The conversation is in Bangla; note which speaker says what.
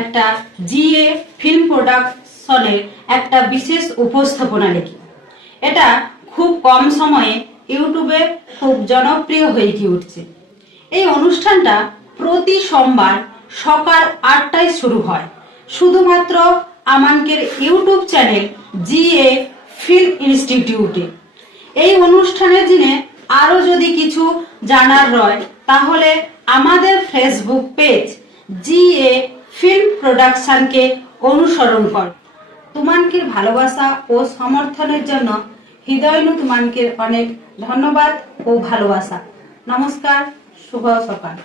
Speaker 1: একটা জিএ ফিল্ম প্রোডাকশনের একটা বিশেষ উপস্থাপনা লিখি এটা খুব কম সময়ে ইউটিউবে খুব জনপ্রিয় হয়ে গিয়ে উঠছে। এই অনুষ্ঠানটা প্রতি সোমবার সকাল আটটায় শুরু হয়। শুধুমাত্র আমানকের ইউটিউব চ্যানেল জিএ ফিল্ম ইনস্টিটিউটে এই অনুষ্ঠানের দিনে আরও যদি কিছু জানার রয়, তাহলে আমাদের Facebook page G A film প্রোডাকশনকে অনুসরণ কর। তুমানকের ভালোবাসা ও সমর্থনের জন্য হৃদয়নু তুমানকের অনেক ধন্যবাদ ও ভালোবাসা। নমস্কার, শুভ সকাল।